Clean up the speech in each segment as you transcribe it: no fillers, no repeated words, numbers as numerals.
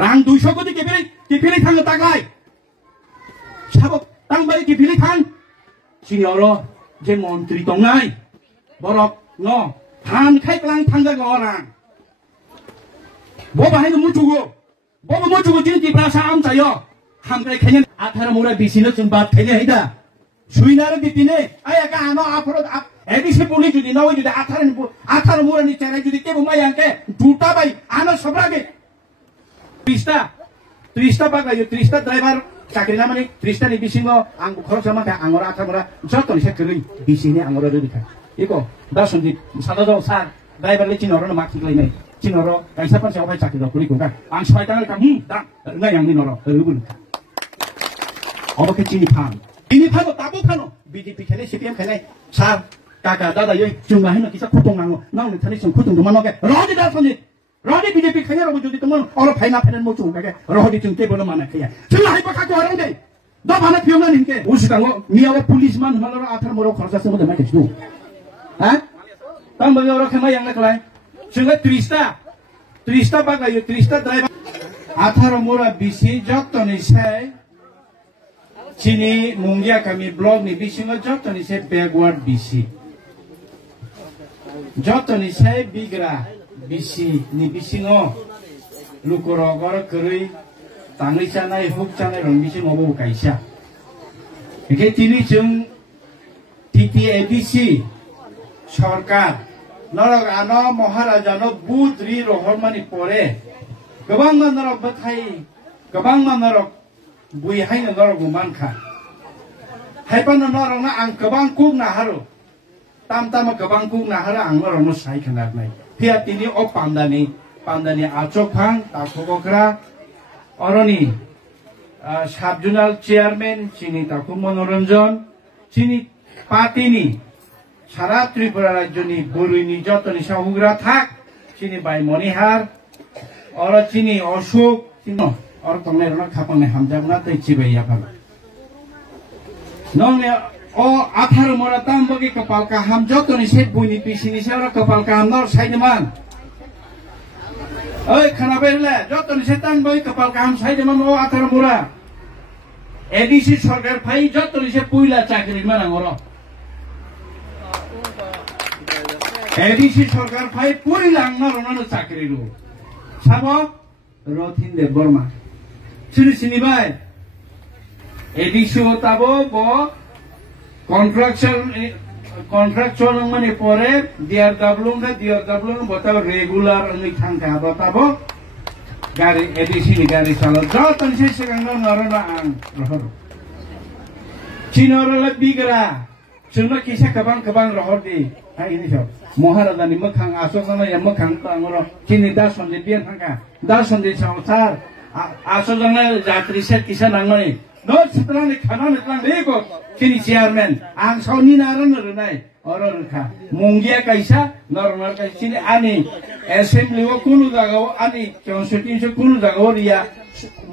rang 200 koটি kipili thang taklai sabok tangbari kipili thang chini oro je montri tongnai borok no than khai klang thangga gorang bo bahai no mujugo bo mujugo jin ti prasa am chayo hamkai khenyen 18 mura bisino chung bat khene haida suinara dipine aya ka ano afro ADC police जुदी नव जुदी 18 मुरानि चेनाय जुदी केबो मायांके दुटा बाय आनो सब्रागे 30 बागायो 30 ड्राइवर चाकरी ना माने 30 नि बिसिङो आं खरस माथे आंगरा 18 मुरा जतन से करै बिसिनि आंगरा रेबिखा इको दासुन्दि सादा दो सार ड्राइवर ले चिनहरनो माखि लायनाय चिनहरो गाइसा पानसेयाव फाय चाकरी दो कुका आं सय टाका का दा नै आंनि नरो रुबुन अबके चिनि फानो ताबो फानो बीजेपी खेले सीपीएम खेले सार काका दादा यो जुंगा हैन किसा खुतुङ नांगो नांनि थानि जों खुतुङ दमा नगे रदि दासनि रदि बीजेपी खैया रबो जुदि तुम अर फाइना फेन मो चुं काके रदि जों टेबल माने खैया जों हाइ पखा को हरं दे द भाना फिउना निके उसितांगो मियाव पुलिस मान हलर 18 मरो खरसासे मो दमा केछु हा तां बगे अर खमा यांग खलाय जों 30 बागायो 30 ड्राइवर 18 मरो बिसि जतनि साय चिनी मुंगिया कमी ब्लॉग नि बिसिङो जतनि से बैकवर्ड बिसि जतनि से बिग्रा बिसि नि बिसिङो लुकुरगर करै ताङै जानाय हुक जानाय रं बिसिङो बो काइसा एके तिनि जों टीटीएडीसी सरकार नरक आनो महाराजा नो बुद्रि रहरमानि परे गोबां नरक बथाय गोबां नरक बुई हायनो नरक मानखा हायपानो नरक ना आं गोबां कुक नाहारो ताम गोबां कुक नाहारो आं नरक साइ खनारनाय फिया तिनि अ पान्दानि आचोकफां ताखबकरा अरनि साब जुनाल चेयारमैन चिनि ताखु मनोरंजन चिनि पार्टीनि सारा त्रिपुरा राज्यनि बरुइनि जतनि साहुग्रा थाक चिनि बाय मनिहार अर चिनि अशोक चिनो और तंगने रना खापने हमजाबना तै चिबैया फल नंने ओ 18 मरा तामबगे कपाल का हम जतनि से बुइनि पिसिनि से कपाल का हम नर साइदमान ओइ खानाबेले जतनि से तामबगे कपाल का हम साइदमान ओ 18 मरा एडीसी सरकार फाइ जतनि से पुइला चाकरी मानांगरो एडीसी सरकार फाइ पुइला आंगरनो चाकरी रु साबो रथिन देव बर्मा सिनि बाय एडीसी ताबो बो कन्ट्राक्चुअल माने परे डीआरडब्ल्यू बताओ रेगुलर अनि थांका बताबो गाड़ी एडीसी नि गाड़ी चलो जतन से सिगांग नरना आं रहर चिनरला बिग्रा जोंना किसा गोबां रहर दि हाइनि सब महाराजा नि मोखां आसोजना या मोखां तांगरो चिनि दा सन्जे बियान थांका दा सन्जे सावसार आसोजना जात्रि से किसा नांगनि न सितरानि खाना नितलां देखो चिनि चेयरमैन आं सावनि नारन रनाय अररखा मुंगिया कैसा नरनर कैसिनि आनि एसेम्बली वो कुनु जगाव आनि 64 से कुनु जगाव रिया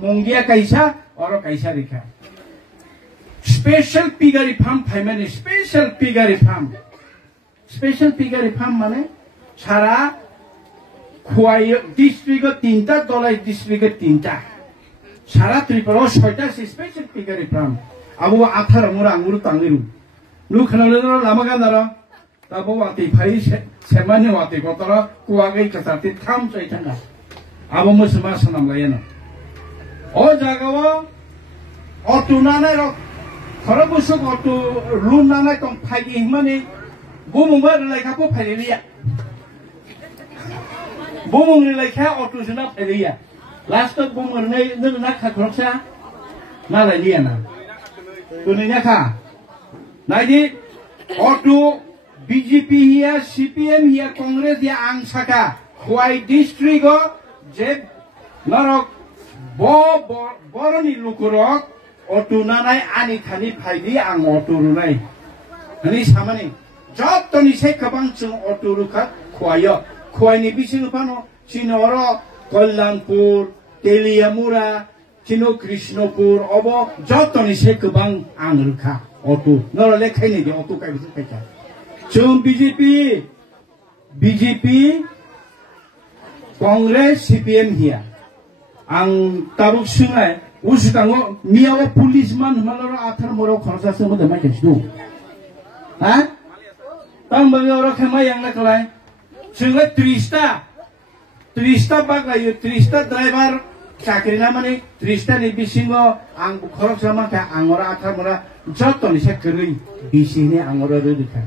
मुंगिया कैसा और कैसा रिखा स्पेशल पिगारी फार्म फाइमानि स्पेशल पिगारी फार्म माने सारा खुआय डिस्ट्रिक्ट 3टा दलाई डिस्ट्रिक्ट 3टा सारा त्रिपुरा 6टा स्पेशल पिगारी फार्म अब 18 मुरा आंगुरु तांगिरु नु खनाले लामा गानारा ताबो वाति फाइ सेमानि वाति गतरा कुवागै कसाति थाम चैथांगा अब मोसमा सनाम लायनो ओ जागाव अटुनानै र खरबुसु अटु लुनानै तम फाइगि हिमानि बुमुंबा लेखाखौ फाइलिया बुमुंनि लेखा अटुसुना फाइलिया लास्ट बुमुंनै नोंना खाखरसा नालायलिया ना तुनिना खा नाइदि अटु बीजेपी हिया सीपीएम हिया कांग्रेस हिया आं साका खुवाई डिस्ट्रिक्ट जे नरक बरनि लुकुरक अटुनानै आनि खानि फाइदि आं अटुरुनाय हनि सामानि जतनि से गोबां जों अटुरुखा खुवायो खुवाइनि बिसिङो फानो चिनहर कल्याणपुर तेलियामुरा चिनो कृष्णपुर अब जतनि से गोबां आं रुखा अटु नरले खाइनि दे अटु काइबो खाइता जों बीजेपी कांग्रेस सीपीएम हिया ang tabuk sungai usukango miawa policeman malaro athar moro khorsa se mode mai kesu ha tang bangi oro khama yang na kalai sungai 300 bagayu 300 driver chakri na mane 300 ni bisingo ang khorok sama ka angora athar mora jotoni se kerui bisini angora rudika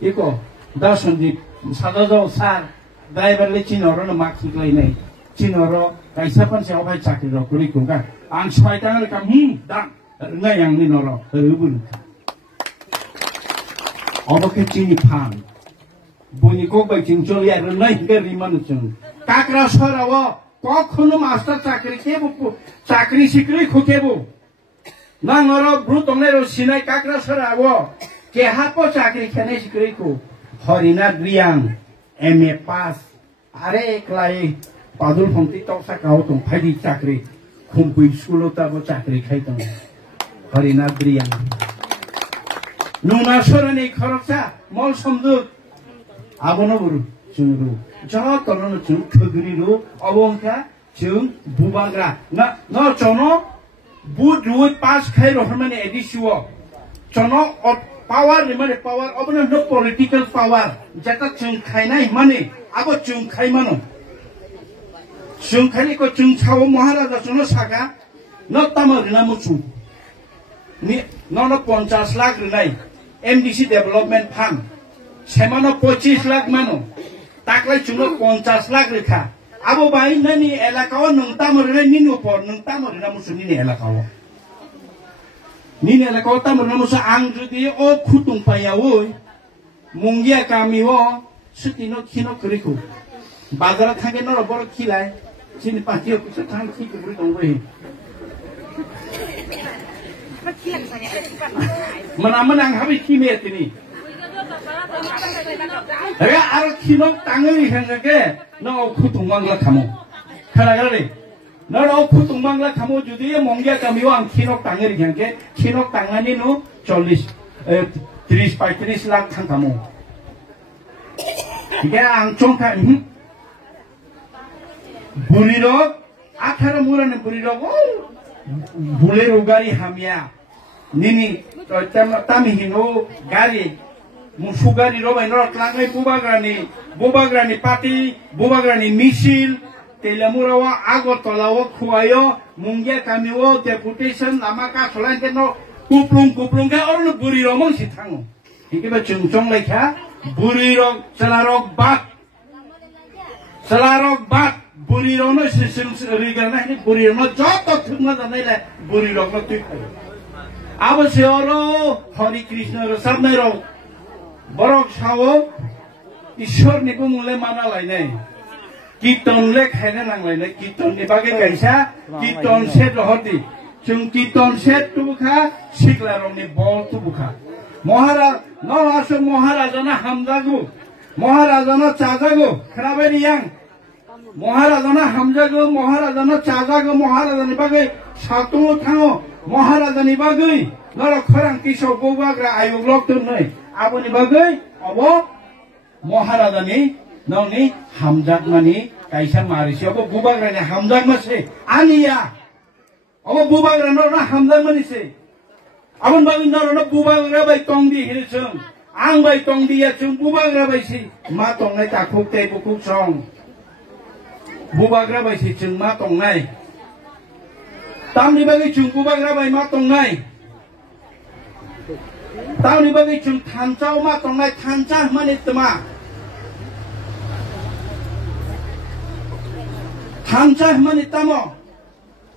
iko dasunji sadajo sar driver le chinoro na makhi klai nei chinoro kaisa pan se obai chakri ro kuri kunga ang swai tang ka dang ngai yang ni noro rubun oboke chini phang buni ko bai ching chol ya nai ke riman chung kakra sorawo কখনো মাস্টার চাকরি কেবো চাকরি শিখলে খুকেবো না নর ব্রুতংনে রসিনাই কাকরা সরাবো কে হাপো চাকরি খেনে শিখলে খু হরিনা রিয়াং এমএ পাস আরে একলাই পাদুল ফন্তি তকসা কাও তং ফাইদি চাকরি খুমপুই স্কুলো তাবো চাকরি খাইতং হরিনা রিয়াং নুনা সরনি খরচা মল সমদুত আবনো বুরু 중으로 저 떨어는 중 그그리로 어벙카 중 부바그라 너 저노 부두의 파스 카이로 하면 에디슈어 저노 파워 리마네 파워 어버는 너 political power 자타 중 카이나 이마네 아버 중 카이마노 중 카이니까 중 차오 모하라다 저노 사가 너 따마르나 무추 니 너너 50 lakh Rinnai MDC development fund 세마노 25 লাখ মানো taklah cuma 50 লাখ রেখা abo bain nani elakawa nung tamorina nini upor nung tamorina musu nini elakawa tamorina musu ang judi o kutung payawoy mungia kami wo sutino kino kuriku bazara thangke noro boro khilai sini patio kusa thang ki kuburi dongwe menang habi kimi etini 내가 알아 키nok 땅을 향하게 너 쿠동방라 가모 카라가리 너 쿠동방라 가모 주디에 몽게 가미와 키nok 땅을 향하게 키nok 땅아니 너 30 লাখ 탕 가모 이게 앙총카 부리로 아타라 무라는 부리로고 불레로 가리 함이야 니니 땀이히노 가리 Musugari robai nor klangai bubagrani pati bubagrani misil telamurawa agotolawo khuayo mungia kamiwo deputation lamaka solante no kuplung ga orno buriro mong sithango ikiba chungchong lekha buriro salarok bat buriro no sisim rigana ni buriro no joto thungna danai buriro no tu abasero Hari Krishna ro samnai ro borok sawo ishor ni bumule mana lainai kiton le khaina nanglainai kiton ni bage kaisa kiton set rohti chung kiton set tubukha sikla rong ni bol tubukha mohara no aso moharaja na hamjagu moharaja na chajagu khraberi yang moharaja na hamjagu moharaja na chajagu moharaja ni bage satu thango moharaja ni bage noro khorang kiso bobagra ayuk lok tun nai aboni bagai abo moharadani noni hamjak mani kaisa marisi abo bubagrani hamjak mase aniya abo bubagra nona hamjak mani se abon bagai nona bubagra bai tongdi hirisung ang bai tongdi ya chung bubagra bai si ma tongnai takuk te bukuk song bubagra bai si chung ma tongnai tamni bagai chung bubagra bai ma tongnai Tahun bagi cum tancau ma tongai tancah manit tema tancah manit tamo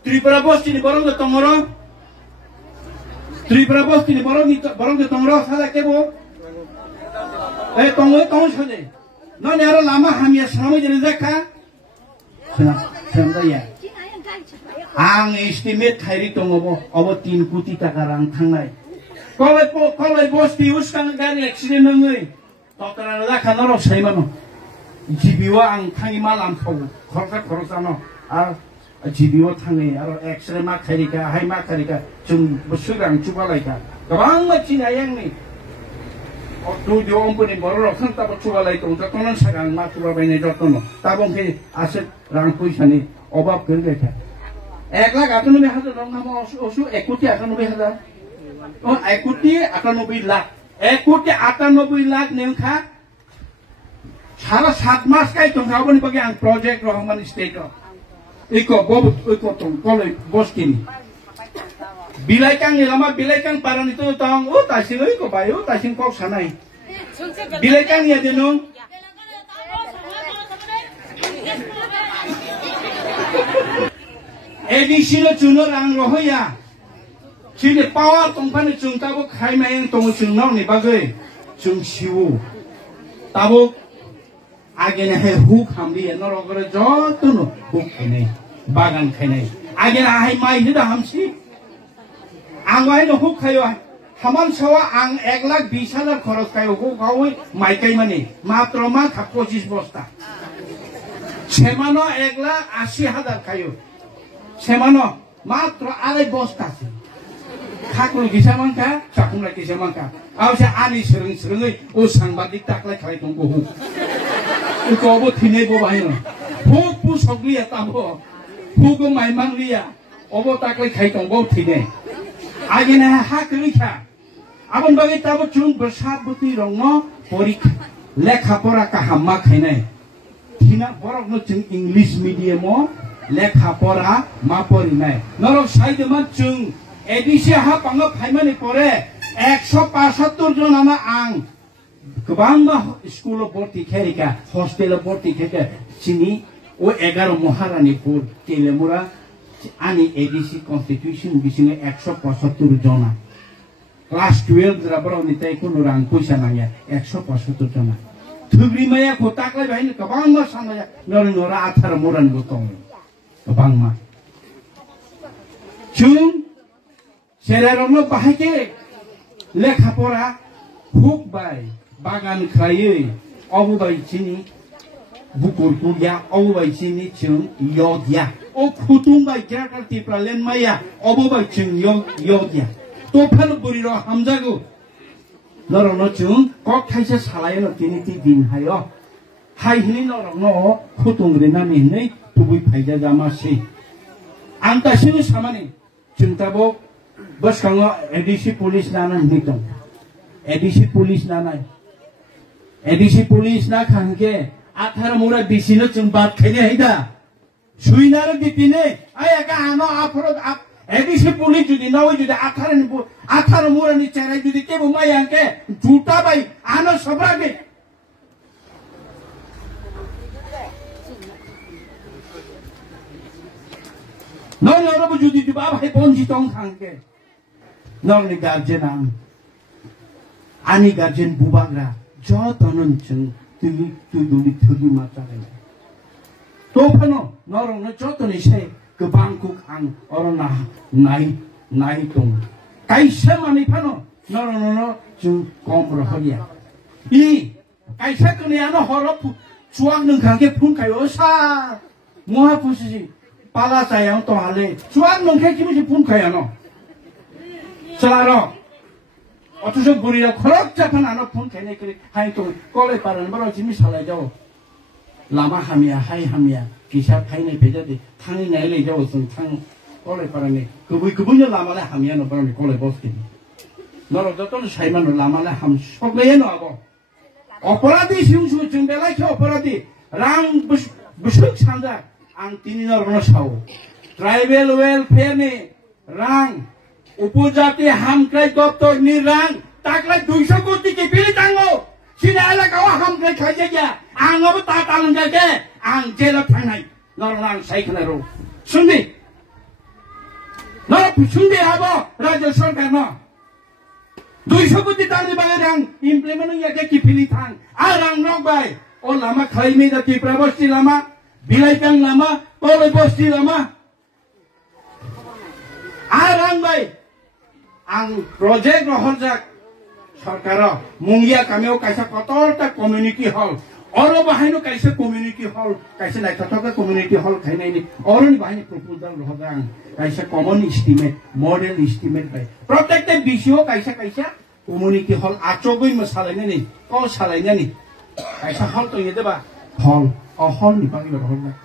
Tripura bos ini borong de tongoro Tripura bos ini borong de tongoro sada kebo tonggo sode noni aro lama hamia sama jadi zakka sana ya ang estimate thairi tongobo obo 3 কোটি টাকা rang thangnai kolai bosti uskan gari accident ngai tokara da khanaro saimano jibiwa ang thangi malam khau khorsa no ar jibiwa thangi aro x-ray ma kharika hai ma kharika chung busugang chubalai ka gabang ma chinayang ni tu dio ompuni borok khang ta chubalai tong ta tonan sagang ma chubalai ne jotno tabong ke aset rang puisani obab kerge 1,98,000 dong nama osu 1,98,000 oh 1,98,000 lakh 1,98,000 lakh nengka salah 7 mas kai tong kau ni bagi ang project Rahman State iko bob iko tong kolej bos kini bilai kang ni lama bilai kang paran itu tong oh tasing iko bayu tasing kau sanai bilai kang ni ada nong ADC lo juno rang rohya sini power tongpan jung tabo khai main tong jung nong ni bagai jung siwu tabo agena he hook hamdi no rogore jotono hook kene bagan kene agena hai mai ni da hamsi angwai no hook khayo haman sawa ang 1,20,000 খরচ খায় hook খাওই mai kai mani matro ma 25 বস্তা সেমানো 1,80,000 খায় সেমানো মাত্র 2.5 বস্তা আছে খাকুল গিসামানকা চাকুমরা গিসামানকা আউসে আনি সরং সরংই ও সাংবাদিক তাকলাই খাই দंगो হু ইকোবো থিনেবো বাইনো হুক পু সগলিয়া তাবো হুগো মাইমানলিয়া অবো তাকলাই খাই দंगो থিনে আগেনা হাকলিখা আবন বাগে তাবো চুং বসাবতি রংন পরীক্ষা লেখাপড়া কাহাম্মা খাইনাই থিনা বরকনো চুং ইংলিশ মিডিয়ামো লেখাপড়া মা পড়ি নাই নরক সাইদমান চুং এডিসি হা পাঙ্গ ফাইমানি পরে 175 জন আমা আং গোবাংবা স্কুল ভর্তি খেরিকা হস্টেল ভর্তি খেকে চিনি ও 11 মহারানীপুর তেলেমুরা আনি এডিসি কনস্টিটিউশন বিসিনে 175 জনা ক্লাস 12 রাবরাও নিতাই কোন রাং পয়সা নাইয়া 175 জনা থুগরি মায়া কোতাকলাই বাইনি গোবাংবা সাময়া নরে নরা 18 মোরান গতং গোবাংমা চুং সেরারনো বাহাইকে লেখাপড়া হুক বাই বাগান খাইয়ে অববাই চিনি বুকুর কুলিয়া অববাই চিনি চুং ইয়দিয়া ও খুতুম বাই কেরাকার টিপ্রালেন মাইয়া অববাই চুং ইয়দিয়া তোফান বুড়ির হামজাগো নরনো চুং কক খাইছে সালায়নো তিনিটি দিন হায় হাই হিনি নরনো খুতুম রেনানি হিनै তুবুই ফাইজা জামাসি আন্তাসিনি সামানি চিন্তাবো bos kango edisi polis nana hitong edisi polis nana edisi polis na khangke 18 mura bisino chung bat khene haida suinaro dipine aya ka ano afro edisi polis judi nawi judi 18 mura ni cherai judi ke bumai angke juta bai ano sobrage no yoro judi di baba hai bonji tong khangke नरनि गार्जेन आं आनि गार्जेन बुबाग्रा जतनन जों तुलि तुदुलि थुलि मात्राय तोफानो नरनो जतनि से गोबांखौ आं अरना नाय दं काइसा मानि फानो नरनो जों कम रहलिया इ काइसा कनियानो हरफ चुआं नोंखागे फुनखायो सा महा पुसि पाला जायाव तो हाले चुआं नोंखाय किमि फुनखायानो Selaro, waktu saya buriya kolok japan anak pun kene kiri hai tu kolej paran baru jimi salai jauh lama hamia hai hamia kisah hai ne beja di tangi nai jauh sung tang kolej paran ni kebunya lama lah hamia no baru ni kolej bos kini noro joton saya mana lama lah ham sok leh no abo operati siung jeng belai ke operati rang besuk sanda ang tini noro sawo tribal welfare ni rang উপজাতি হামক্রাই দপ্তর নিরাং তাকলাই 200 কোটি কে বিলি তাঙ্গো সিনা এলাকাও হামক্রাই খাইছে গিয়া আংবো তা তালঙ্গাকে আং জেলা থানাই নরনাং সাইখনারো শুনবি নর শুনবি আবো রাজ্য সরকার ন 200 কোটি তালি বাগে রাং ইমপ্লিমেন্ট ইয়াকে কি বিলি থাং আর রাং নকবাই ও লামা খাইমে দা ত্রিপুরা বস্তি লামা বিলাইকাং লামা কলে বস্তি লামা আর রাং by ang project rohorjak sarkar mungia kameo kaisa kotorta community hall oro bahaino kaisa community hall kaisa naithoka community hall khainai ni oroni bahaini proposal rohorjak kaisa common estimate model estimate bai protected bisio kaisa community hall achogoi ma salaina ni ko salaina ni kaisa hall to yede ba hall o hall ni bagi rohorjak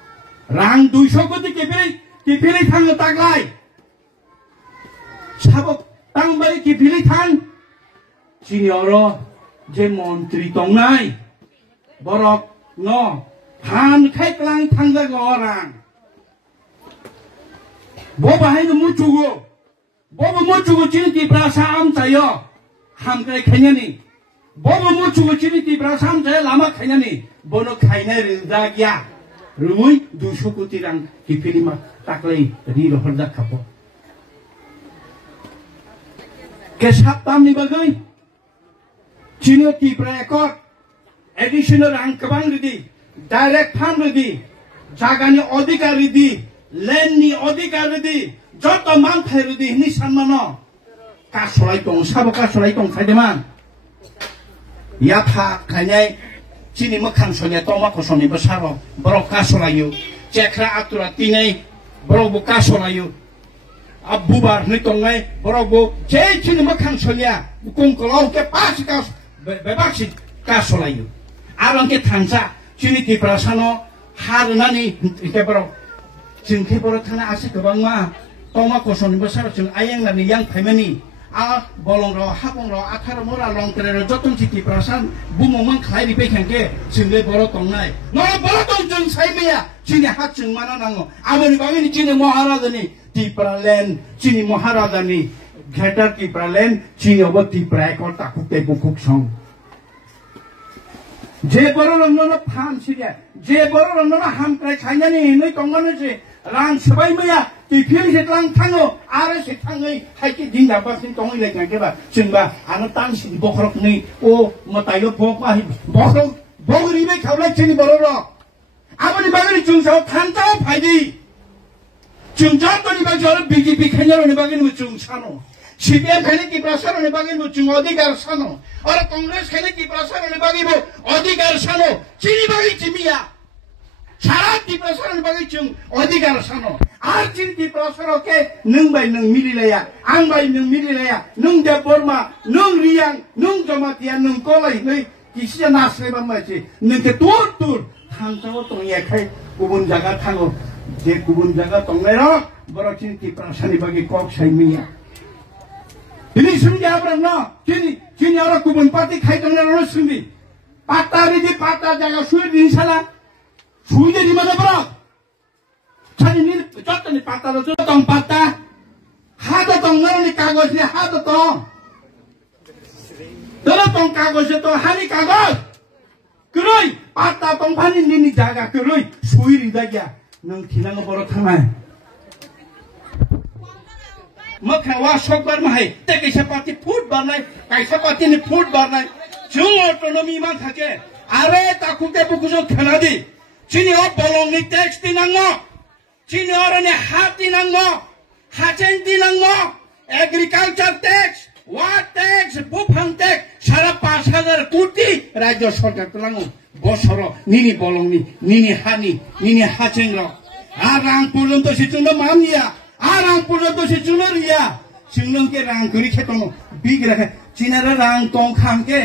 rang 200 koti kebiri Kipili thang lo tak lai. Sabok tang bai kipili thang. Chini oro je montri tong nai. Borok no. Han khai klang thang da go orang. Bo bahai no muchugo. Bo muchugo chini ti prasa am chayo. Ham kai khanya ni. Bo muchugo chini ti prasa am chayo lama khanya ni. Bono khaina rinda gya. Rumui 200 koটি rang kipili ma taklai ri lo horda khapo. Kesap tam ni bagai. Chini ti prakot. Additional rang kabang ridi. Direct farm ridi. Jagani odhikar ridi. Land ni odhikar ridi. Joto mang thai ridi ni sanmano. Kasolai tong sabo kasolai tong thaideman. Ya pha khainai Chini makan soalnya toma kosong besar borok kasolayu cekra atura tinai borok bu kasolayu abu bar ni tongai borok bu chini makan soalnya bukan kalau ke pas kas bebas kasolayu alang ke tansa chini di perasano harunani ke borok jengke borok tanah asik kebang ma toma kosong besar jeng ayang nani yang pemeni bolong ro hapong ro athar mora long tere ro jotong chiti prasan bumomang khlai ri pekhangke single boro tongnai no boro tong jung saimaya chini hat jung mana nango amoni bangini chini maharajani tipralen chini maharajani ghetar tipralen chini obo tiprai ko takukte bukuk song je boro rongno pham siria je boro rongno ham krai khainani nei tongmano je rang sabai maya Kipili setlang tango, are setangai, haiki dinda basin tongi lagi nggak keba, cuma anu tansi di bokrok ni, oh matayo bokah, bokrok, bokri be kau lagi cini bororo, apa ni bagi ni cungsau tanjau padi, cungsau tu ni bagi orang BJP kenyal ni bagi ni cungsano, CPM kene ki prasar ni bagi ni cung odikar sano, orang Kongres kene ki prasar ni bagi ni odikar sano, cini bagi cimia. Syarat di prasaran bagi cung odikar sano. Arcin di prasaran ke nung bay nung mililaya, ang bay nung mililaya, nung deporma, nung riang, nung jomatian, nung kolai, nung kisiya nasre bamaji, nung ke tur tangsawo tong yekai kubun jaga tango, je kubun jaga tong lero, borocin di prasaran bagi kok saimiya. Ini sumbi abram no, kini orang kubun pati kai tong lero sumbi, patah di patah jaga suwi di sana. Sudah di mana bro? Cari ni, contoh ni patah tu, tong patah, ada tong nara ni kagos ni, ada tong. Dalam tong kagos itu hari kagos, kerui patah tong panin ni jaga kerui, suwi rindagia, nung tinang borot hamai. Maka wasok bermahai, tak isapati food barnai, isapati ni food barnai, jung otonomi mang thake, are takute bukujo khanadi. Chini or bolong ni tax dinango, chini or ni hat dinango, hachen dinango, agriculture tax, what tax, bupang tax, sara 5,000 koটি রাজ্য সরকার তুলাঙ্গো বছর নিনি bolong ni, nini hani, nini hachen lo, arang purunto si chuno mamia, arang purunto si chuno ria, chunong ke rang kuri khetono, big rakhe, chinara rang tong kham ke,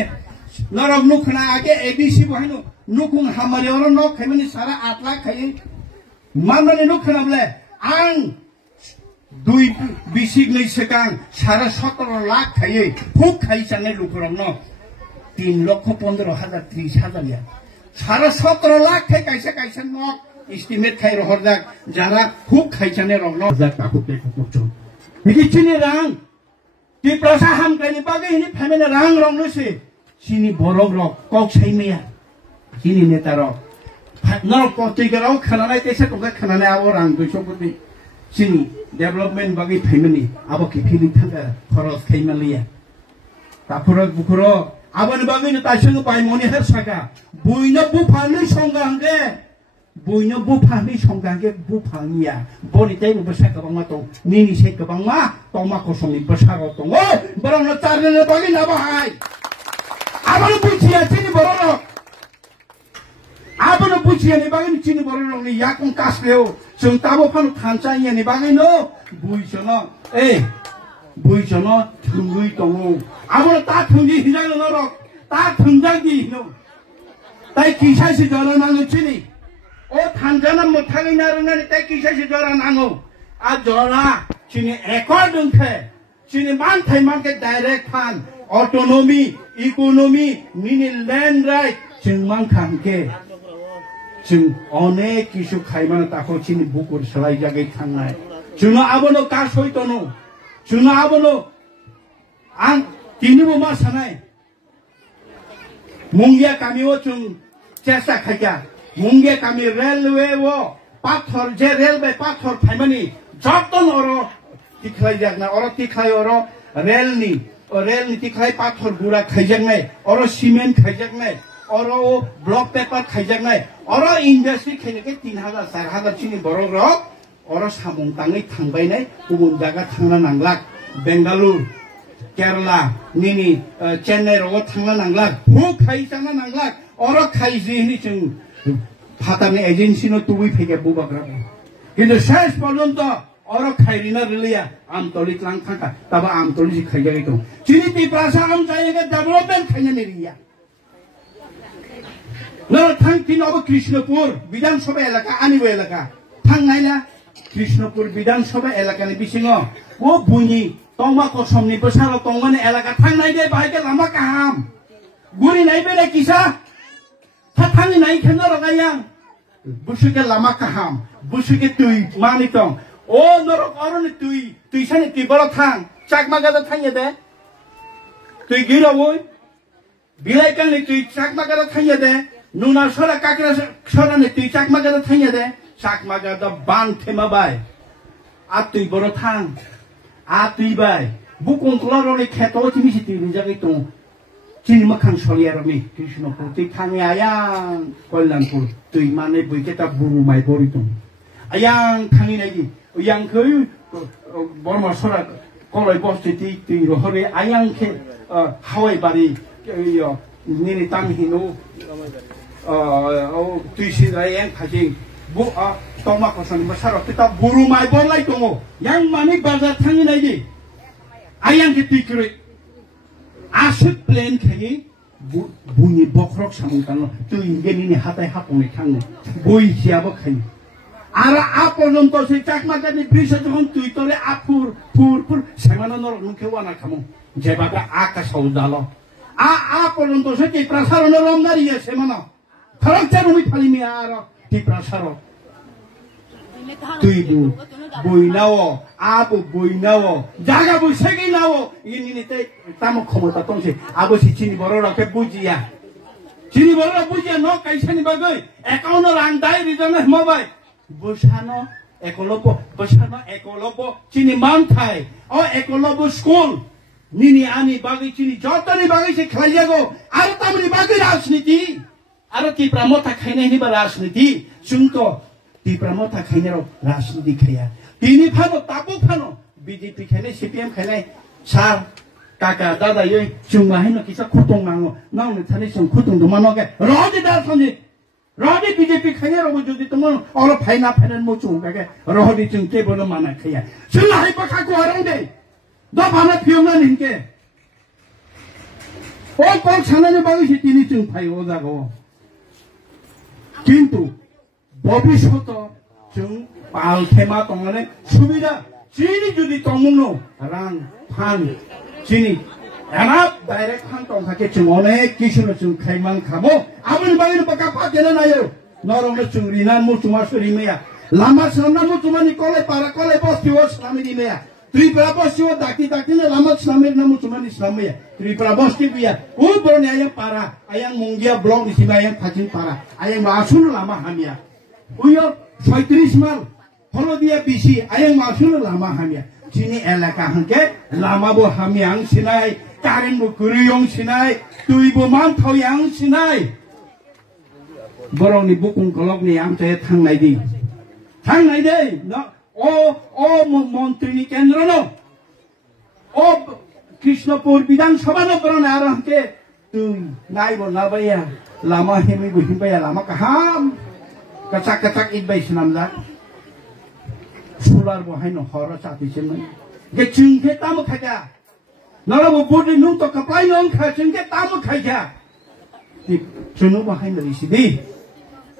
norok nukhna age ABC bahino. Nukung hamari orang nok kami sara atla kaya mana ni nuk kenapa ang dui bisik ni sekang sara 17 lakh kaya huk kaya sana lukuram no 3,15,000 30,000 ya sara 17 lakh kaya kaisa nok estimate kaya rohordak jara huk kaya sana rong no zat takut cun ini cini rang di prasaham kaya bagai ini family rang rong no sini borong rong kok saya mea Kini netaro, nol potikerau kananai tesa tongkat kananai orang tu coba sini development bagi family, abo kipili tangga koros kaimalia. Tapura bukuro, abo ni bagi ni tasung pai moni hersaka, buina bupani songgange, bupania, boni teh besar kebang matong, nini saya kebang ma, toma kosong ni besar otong, oh, barang letar ni bagi nabahai, abo ni bucia sini borong. Apa nak puji ni bagi ni cini borong ni yakung kas leo, jeng tabo panu kancanya ni bagi no, bui jono tunggui tongu. Apa nak tak tunggi hijau norok, tak tunggagi no. Tai kisah si jalan nangu cini, oh tanjana muthali naruna ni tai kisah si jalan nangu. Ajora, Chini according to Chini man direct hand, autonomy, economy, meaning land right, Chin man kanke. Chin one kishu kaimana tako Chini bukur salai jagay tangai. Chuna abono kashoy tono. Chuna abono ang tinibo masanay. Mungia kami wo chung chesa khaya. Mungia kami railway wo pathor je railway pathor thaimani. Joton oro tiklai jagna oro tiklai oro rail ni tiklai pathor gura khaijagnai oro cement khaijagnai oro block paper khaijagnai oro industry khaine ke 3000 4000 chini borok ro oro samung tangai thangbai nai ubun jaga thangna nanglak Bengaluru Kerala nini Chennai ro thangna nanglak hu khaijana nanglak oro khaiji ni chung phatani agency no tuwi phege bubagra কিন্তু শেষ পর্যন্ত অর খাইরিনা রিলিয়া আমতলিক লাং থাকা তবে আমতলি খাইজাই তো চিনি ত্রিপুরা আম চাইগে ডেভেলপমেন্ট খাইনা নিরিয়া নর থাং তিন অব কৃষ্ণপুর বিধানসভা এলাকা আনিব এলাকা থাং নাইনা কৃষ্ণপুর বিধানসভা এলাকানি বিসিং ও বুনি তংমা কসমনি বসার তংমানে এলাকা থাং নাইদে বাইকে লামা কাম গুরি নাইবেলে কিসা থাংনি নাই খেনা রগাইয়া বুসুকে লামা কাহাম বুসুকে তুই মানিতং ও নরক অরনে তুই সানি তুই বড় থাং চাকমা গাদা থাইয়ে দে তুই গিরবই বিলাই কানি তুই চাকমা গাদা থাইয়ে দে নুনা সরা কাকরা সরানে তুই চাকমা গাদা থাইয়ে দে চাকমা গাদা বান থেমা বাই আ তুই বড় থাং আ তুই বাই বুকং কলারলে খেতো চিমিসি তুই নিজাগৈ তো চিনি মাখান সলিয়ারমি কৃষ্ণপুর তুই থাঙে আয়াং কল্যাণপুর তুই মানে বইকেটা বুরু মাই বরিতং আয়াং থাঙি নাইগি yang kau borma sora kolai bosti ti rohore ayang ke Hawaii bari yo nini tam hinu tu si ayang kajing bu toma kosan masaro kita buru mai borlai tongo yang mani bazar thangi naigi ayang ke tikri asut plan kagi bunyi bokrok samung kano tu ingeni ni hatai hapong thang boi siabo khai Ara apolonto se chakma gani brisha jokon tuitore apur pur semana nor nuke wana kamu jebaga aka saudalo apolonto se ti prasaro no romdari ya semana tharak charumi phalimi ara ti prasaro tuibu boinawo abu boinawo jaga bu segi nawo ini ni te tamo khomota tongse abo si chini borora ke bujiya chini borora bujiya no kaisani bagai account rang dai rizana mobile Bosano ekolobo chini mantai o ekolobo school nini ani bagi chini jotani bagi se khlajago aro tamri bagi rajniti aro ti pramota khaine ni ba rajniti chungto ti pramota khaine ro rajniti khaya tini phano tapu phano BJP khaine CPM khaine sar kaka dada yoi chungma haino kisa khutong nango nang ne thani chung khutong do manoge rodi dar sani Rodi BJP kaya robo jadi teman orang final mau cung kayak Rodi cung tebel mana kaya. Sudah hyper kaku orang deh. Dah mana piona ningke. Oh kau sana ni bagus sih ini cung pai oda ko. Kintu Bobby Soto cung pal tema tongane subida sini jadi tongmungno rang pan sini. Enak direct hantong kake cumone kisuno cung kaiman kamu abun bangin pakapa jena nayo norong na cung rinan mu cuma suri meya lama sana mu cuma ni kolai para kolai bos tiwas nami di meya tripura bos tiwas dakti na lama nami namu cuma ni selama ya tripura bos tiwas ubron ayang para ayang mungia blog di sini ayang kacing para ayang masun lama hamia uyo 35 mal kalau dia bisi ayang masun lama hamia sini elaka hangke lama bo hamiang sinai Karen mo kuriyong sinay, tuibo man yang sinay. Borong ni bukong kolok ni ang tayo thang na di. Thang na di, no? O montri ni kendro no? O Krishnapur bidang sabha no borong na arang ke, tui naibo nabaya, lama hemi buhimbaya, lama kaham. Kacak itbay sinamda. Sular bo hay no horo chati sinay. Gechung ke tamo kaya. Nalabu budi nung to kaplay nung kacang ke tamu kaya. Juno bahai nari sidi.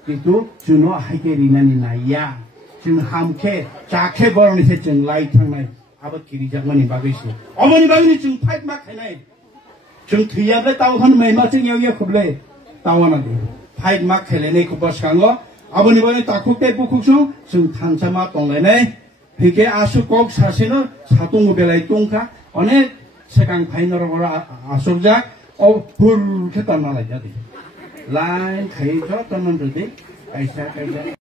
Itu juno ahai ke rina ni naya. जों हामखे जाखे बरनिसे जों लाइ थांनाय आबादगिरि जागमानि बागैसो अमनि बागैनो जों फाइट मा खायनाय जों थैयाब्ला दावहान मैमा जों याव खबले दावाना दे फाइट मा खायलायनायखौ बसखाङो अमनि बागै ताखुते बुखुसो जों थानसामा तंलायनाय फैके आसु कक सासेनो सातुंगु बेलाय तंखा अनेक सेकां फाइनर आसुरजा अ फुल खेताना लायजा दे लाइन खायथ' तनन दे आइसा